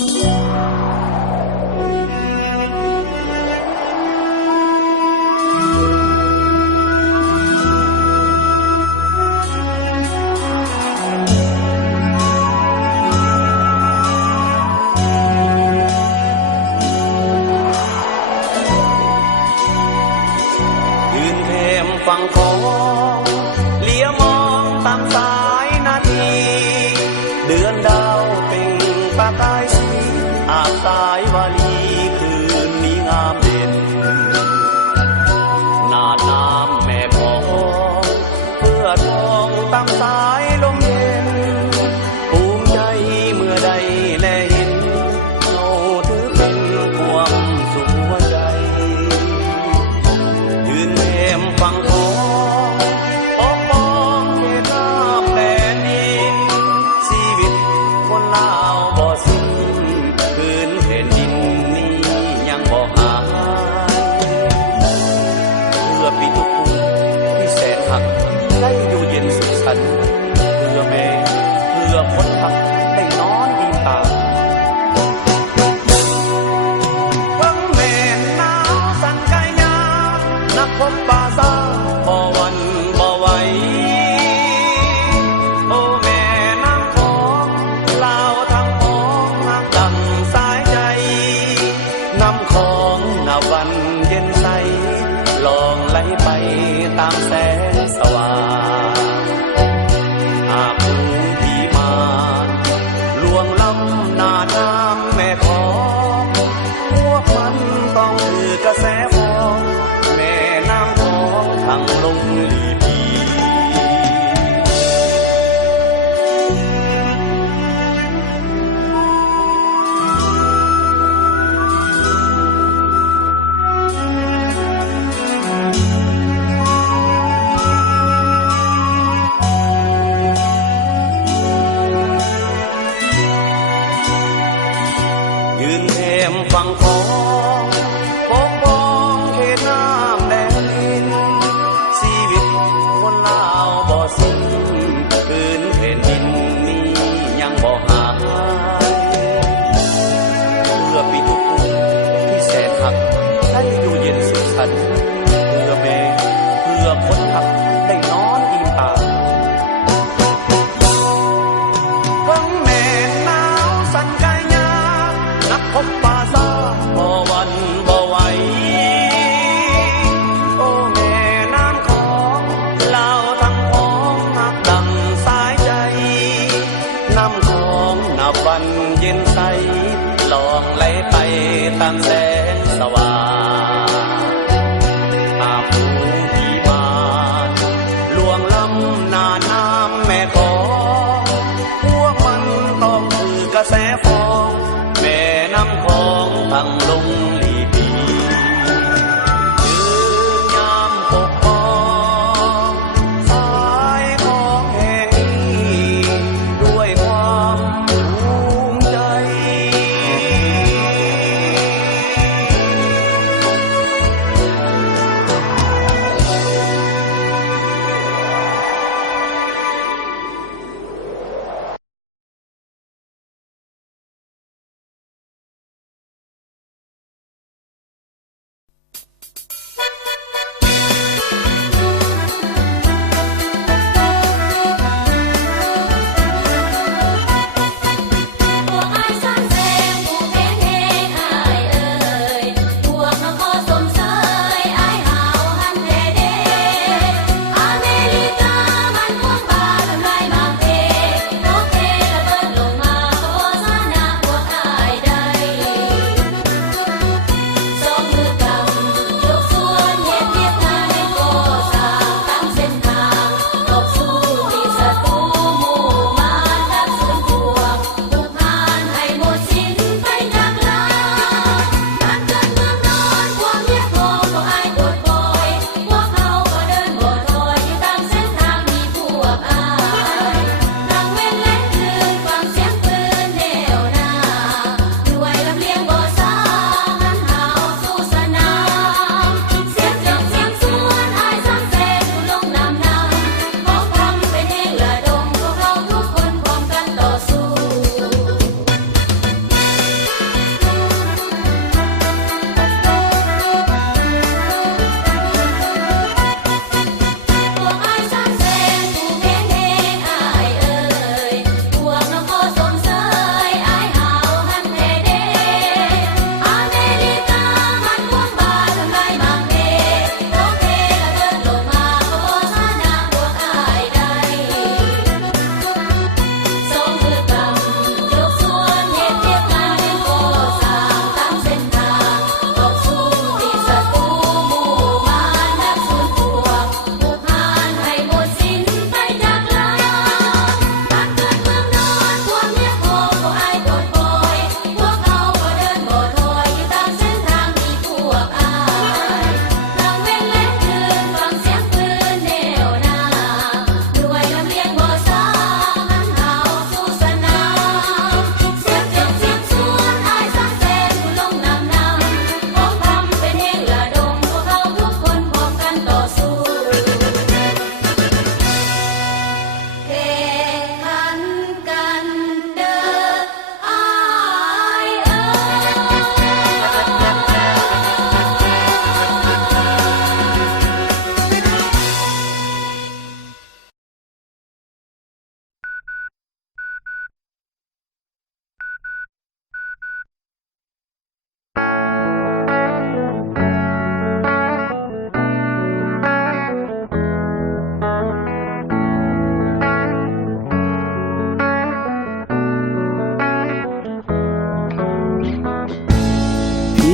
ฝั่งของเลี้ยมองตามสายนาทีเดือนดาวเป่งประกายสีอาบสายวาลีคืนนี้งามเด่นนาดน้ำแม่พองเพื่อทองตามสายลมเย็นภูมิใจเมื่อได้แลเห็นเราถือเป็นความสุขหัวใจยืนแนมฟังของปกป้องเขตน้ำแดนดินชีวิตคนลาวบ่สิ้นคืนแผ่นดินนี้ยังบ่หายเพื่อปีทุกภูที่แสนหักได้อยู่เย็นสุขสันต์เพื่อแม่เพื่อคนทักได้นอนดีตาวังแม่หนาวสั่นกายยานักพบป่าซาบ่วันบ่ไหวโอ้แม่น้ำของลาวทั้งมองน้ำดังสายใจน้ำของนาวันเย็นใสลองไหลไปตามแสงสว่างหากผู้ที่มาลวงล้ำหน้าน้ำแม่ของพวกมันต้องคือกระแสฟองแม่น้ำของทางลงลีพียืนแนมฝั่งของปกป้องเขตน้ำแดนดินชีวิตคนลาวบ่สิ้นคืนแผ่นดินนี้ยังบ่หายเพื่อปีทุกภูที่แสนหักได้อยู่เย็นสุขสันต์เพื่อแม่เพื่อคนทักได้นอนอิ่มตาวังแม่หนาวสั่นกายยานักพบป่าซาบ่วันบ่ไหวโอ้แม่น้ำของลาวทั้งพ้องนักดังสายใจน้ำของนับวันเย็นใสลองไหลไปตามแสงสว่างหากผู้ที่มาลวงล้ำหน้าน้ำแม่ของพวกมันต้องคือกระแสฟองแม่น้ำของทางลงลีพียืนยามปกป้องสายของแห่งนี้ด้วยความภูมิใจ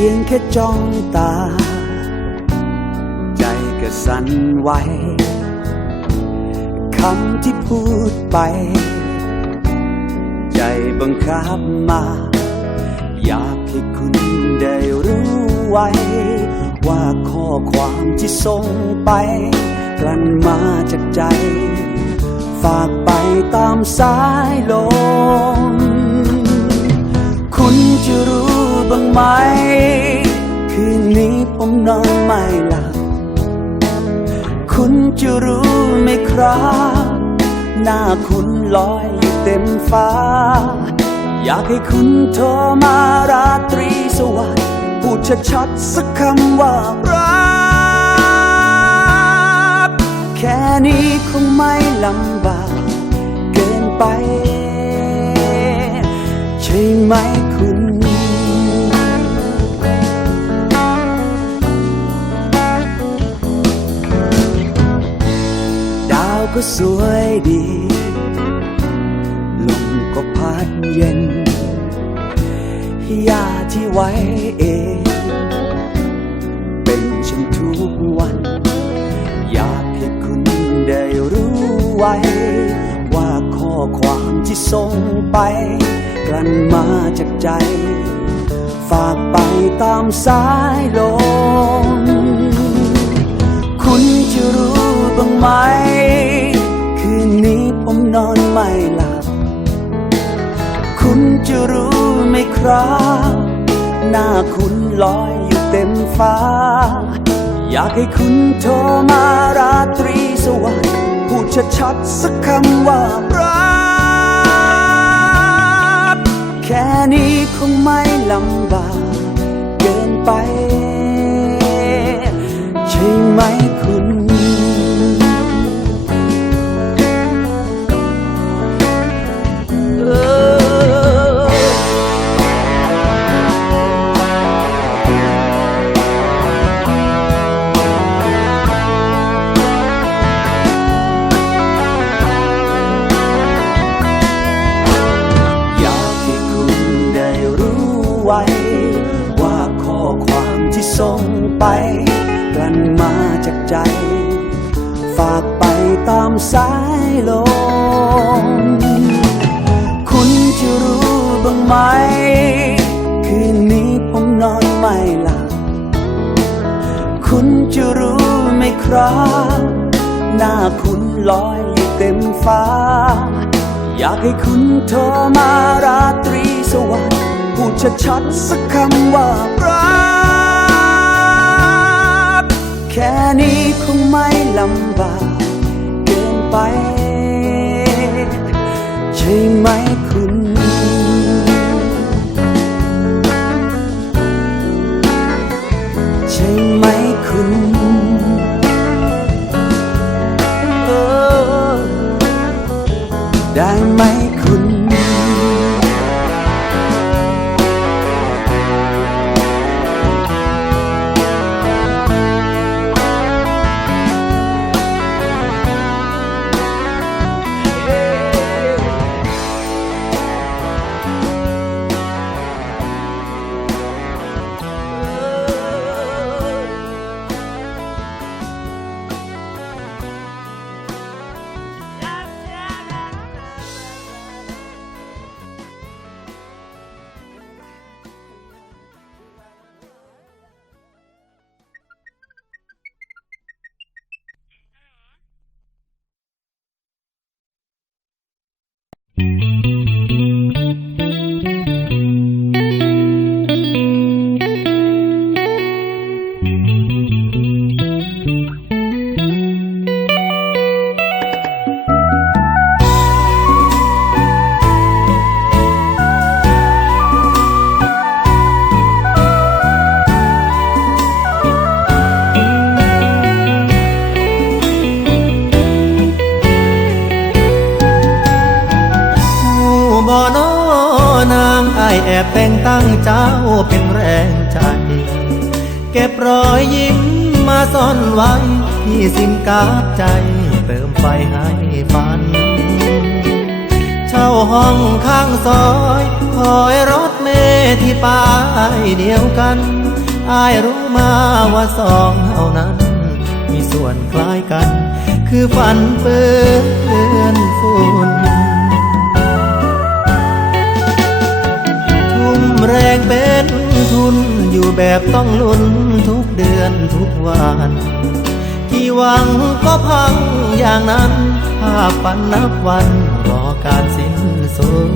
ยงแค่จ้องตาใจก็สั่นไหวคำที่พูดไปใจบังคับมาอยากให้คุณได้รู้ไว้ว่าข้อความที่ส่งไปกลั่นมาจากใจฝากไปตามสายลมคุณจะรู้บ้างไหมคืนนี้ผมนอนไม่หลับคุณจะรู้ไหมครับหน้าคุณลอยอยู่เต็มฟ้าอยากให้คุณโทรมาราตรีสวัสดิ์พูดชัดๆสักคำว่ารักแค่นี้คงไม่ลำบากเกินไปใช่ไหมคุณดาวก็สวยดีลมก็พัดเย็นหญ้าที่ไว้เองเป็นฉันทุกวันอยากให้คุณได้รู้ไว้ว่าข้อความที่ส่งไปกลั่นมาจากใจฝากไปตามสายลมคุณจะรู้บ้างไหมคืนนี้ผมนอนไม่หลับคุณจะรู้ไหมครับหน้าคุณลอยอยู่เต็มฟ้าอยากให้คุณโทรมาราตรีสวัสดิ์พูดชัดๆสักคำว่ารักแค่นี้คงไม่ลำบากเกินไปใช่ไหมคุณไว้ว่าข้อความที่ส่งไปกลั่นมาจากใจฝากไปตามสายลมคุณจะรู้บ้างไหมคืนนี้ผมนอนไม่หลับคุณจะรู้ไหมครับหน้าคุณลอยอยู่เต็มฟ้าอยากให้คุณโทรมาราตรีสวัสดิ์พูดชัดๆสักคำว่ารักแค่นี้คงไม่ลำบากเกินไปใช่ไหมคุณใช่ไหมคุณได้ไหมคุณแอบแต่งตั้งเจ้าเป็นแรงใจเก็บรอยยิ้มมาซ่อนไว้ที่สินกาบใจเติมไฟให้ฝันเช่าห้องข้างซอยคอยรถเมล์ที่ป้ายเดียวกัน อายรู้มาว่าสองเท่านั้นมีส่วนคล้ายกันคือฝันเปื้อนฝุ่นทุ่มแรงเป็นทุนอยู่แบบต้องลุ้นทุกเดือนทุกวันที่หวังก็พังอย่างนั้นภาพฝันนับวันรอการสิ้นสุด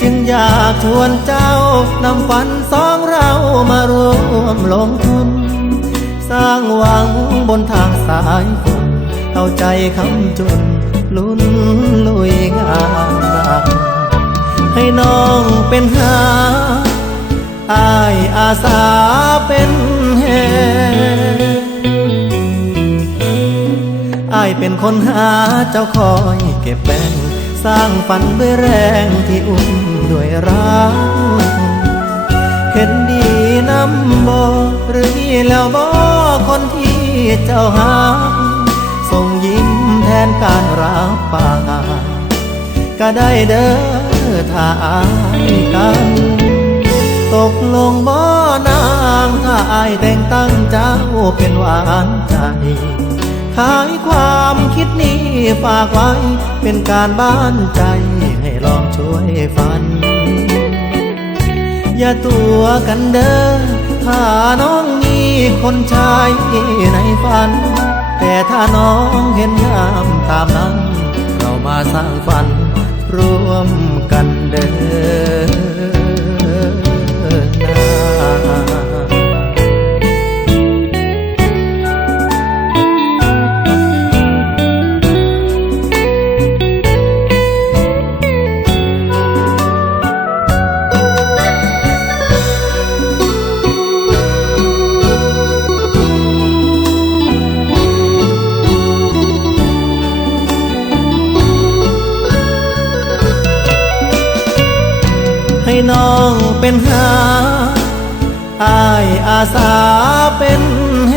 จึงอยากชวนเจ้านำฝันสองเรามารวมลงทุนสร้างหวังบนทางสายฝนเอาใจคำจุนลุ้นลุยงานหนักให้น้องเป็นหาอายอาสาเป็นแหอายเป็นคนหาเจ้าคอยเก็บแบ่งสร้างฝันด้วยแรงที่อุ้มด้วยรักเห็นดีนำบ่หรือมีแล้วบ่คนที่เจ้าหาส่งยิ้มแทนการรับปากก็ได้เด้อถ้าอายกันตกลงบ่นางถ้าอายแต่งตั้งเจ้าเป็นหวานใจขายความคิดนี้ฝากไว้เป็นการบ้านใจให้ลองช่วยฝันอย่าตัวกันเด้อถ้าน้องมีคนชายในฝันแต่ถ้าน้องเห็นงามตามนั้นเรามาสร้างฝันร่วมกันเด้อให้น้องเป็นหาอายอาสาเป็นแห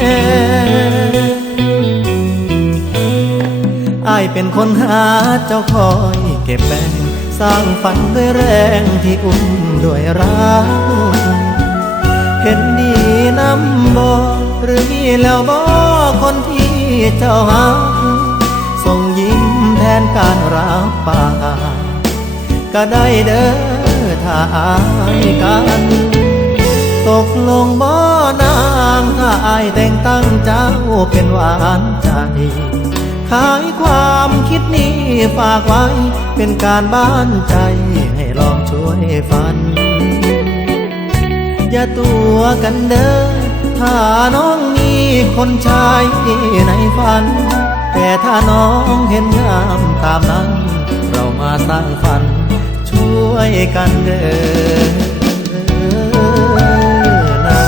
อายเป็นคนหาเจ้าคอยเก็บแบ่งสร้างฝันด้วยแรงที่อุ้มด้วยรักเห็นดีนำบ่หรือมีแล้วบ่คนที่เจ้าหาส่งยิ้มแทนการรับปากก็ได้เด้อถ้าอายกันตกลงบ่นางถ้าอายแต่งตั้งเจ้าเป็นหวานใจขายความคิดนี้ฝากไว้เป็นการบ้านใจให้ลองช่วยฝันอย่าตัวกันเด้อถ้าน้องมีคนชายในฝันแต่ถ้าน้องเห็นงามตามนั้นเรามาสร้างฝันช่วยกันเด้อนา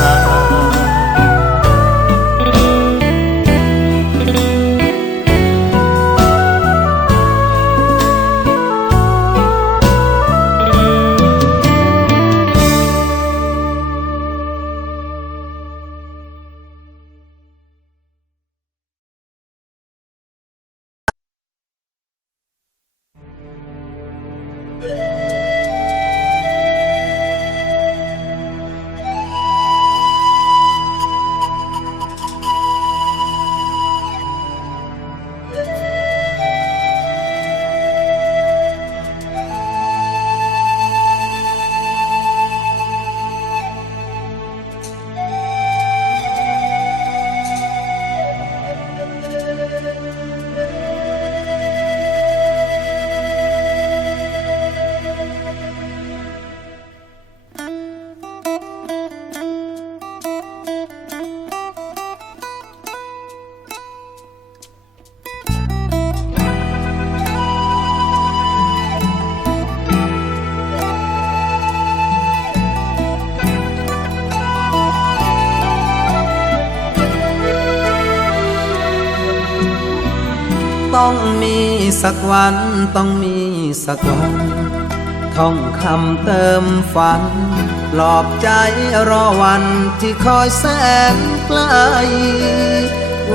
ต้องมีสักวันต้องมีสักวันท่องคำเติมฝันปลอบใจรอวันที่คอยแสนไกล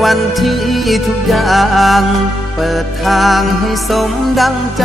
วันที่ทุกอย่างเปิดทางให้สมดังใจ